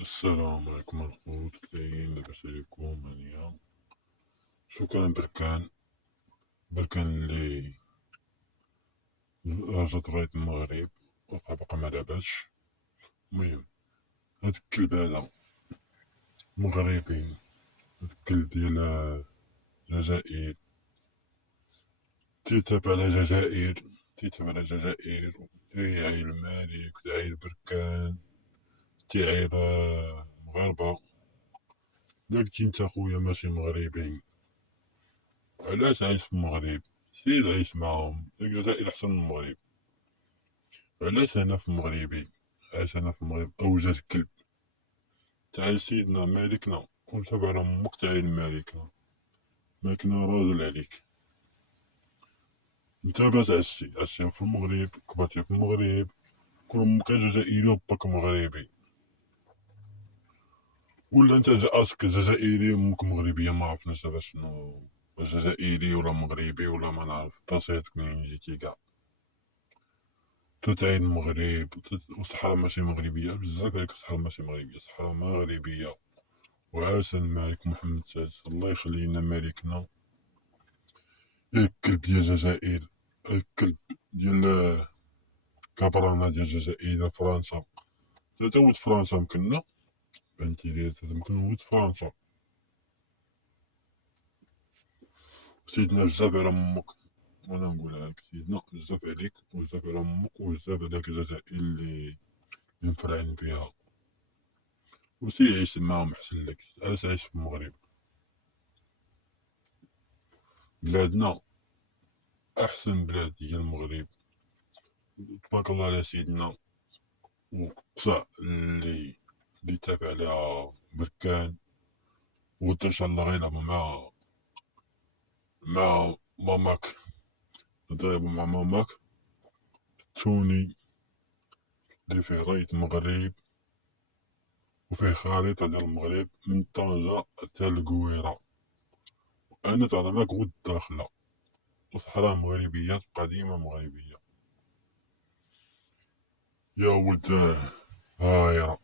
السلام عليكم الخوت، كاين لاباس عليكم هانية. شكرا بركان اللي رجعت راية المغرب وبقى ما لعباتش. المهم، هاد الكلب هذا مغربي، هاد الكلب ديال الجزائر، تيتاب على جزائر تيعاير الملك وتيعاير بركان، تيعاير مغاربة. قالك انت خويا ماشي مغربي، علاش عايش في المغرب؟ سير عيش معاهم، الجزائر احسن من المغرب. علاش هنا في المغربي؟ عايش هنا في المغرب اوجد كلب. تعال سيدنا مالكنا وتابع على امك، تعال مالكنا، مالكنا راجل عليك. انت باش عشتي في المغرب، كبرتي في المغرب، كل امك جزائري وباك مغربي، ولا انت اصلك جزائري وامك مغربيه؟ ما عرفناش دابا شنو جزائري ولا مغربي ولا ما نعرف تصيتك منين جيتي كاع. تتعين المغرب والصحراء ماشي مغربيه، بزاف عليك الصحراء ماشي مغربيه، الصحراء مغربيه. وعاش الملك محمد السادس الله يخلي لنا ملكنا. الكلب ديال الجزائر، الكلب ديال كابرانا ديال الجزائر ديال فرنسا، تا ولد فرنسا مكنا، بنتي لي ممكن ولد فرنسا. سيدنا بزاف على امك، وانا نقولها لك سيدنا بزاف عليك وبزاف على امك وبزاف على الجزائر اللي ينفرعني فيها. وسي عيش معاهم احسن لك، علاش عايش في المغرب؟ بلادنا احسن بلاد هي المغرب، تبارك الله على سيدنا. وقصة اللي تابع عليها بركان، وانت ان شاء الله غيلعبوا مع ماماك، تلعبوا مع ماماك توني اللي فيه راية المغرب، وفيه خريطة ديال المغرب من طنجة حتى القويرة. أنا تعلمك غد داخلة، وصحراء مغربية قديمة مغربية. يا ولد هايرة.